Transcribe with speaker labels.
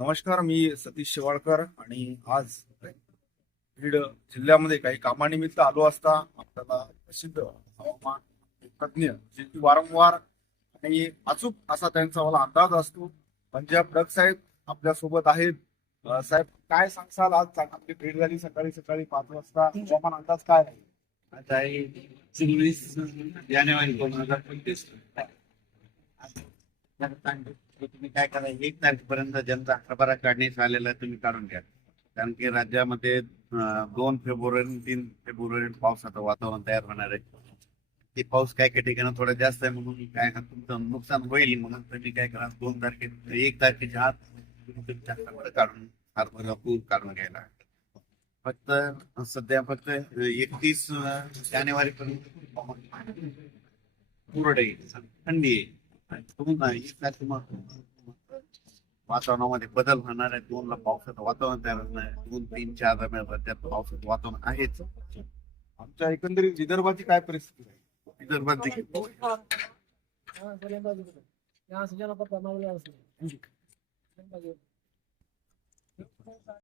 Speaker 1: नमस्कार मी सतीश शेवाळकर आणि आज बीड जिल्ह्यामध्ये काही कामानिमित्त आलो असता आपल्याला प्रसिद्ध हवामान तज्ज्ञ जे की वारंवार आणि अचूक असा त्यांचा मला अंदाज असतो. पंजाब डग साहेब आपल्यासोबत आहेत साहेब काय सांगसाल आज? आपली भेट झाली सकाळी सकाळी पाच वाजता. हवामान अंदाज काय आहे?
Speaker 2: आता आहे चोवीस जानेवारी दोन हजार पंचवीस. तुम्ही काय करा एक तारखेपर्यंत ज्यांचा हरभरा काढण्यास आलेला आहे तुम्ही काढून घ्या कारण की राज्यामध्ये दोन फेब्रुवारी तीन फेब्रुवारी पावसाचं वातावरण तयार होणार आहे ते पाऊस काय काही ठिकाणी थोडा जास्त आहे म्हणून काय तुमचं नुकसान होईल. म्हणून तुम्ही काय करा दोन तारखे एक तारखेच्या आत तुमच्या हरभरा काढून हरभरा पूर काढून घ्यायला फक्त सध्या फक्त एकतीस जानेवारी पर्यंत पुरड थंडी आहे. वातावरणामध्ये बदल होणार आहे? दोनला पावसाचं वातावरण तयार होणार आहे. दोन तीन चार दरम्यान त्यात पावसाचं वातावरण आहेच.
Speaker 1: आमच्या एकंदरीत विदर्भाची काय परिस्थिती आहे?
Speaker 2: विदर्भात देखील.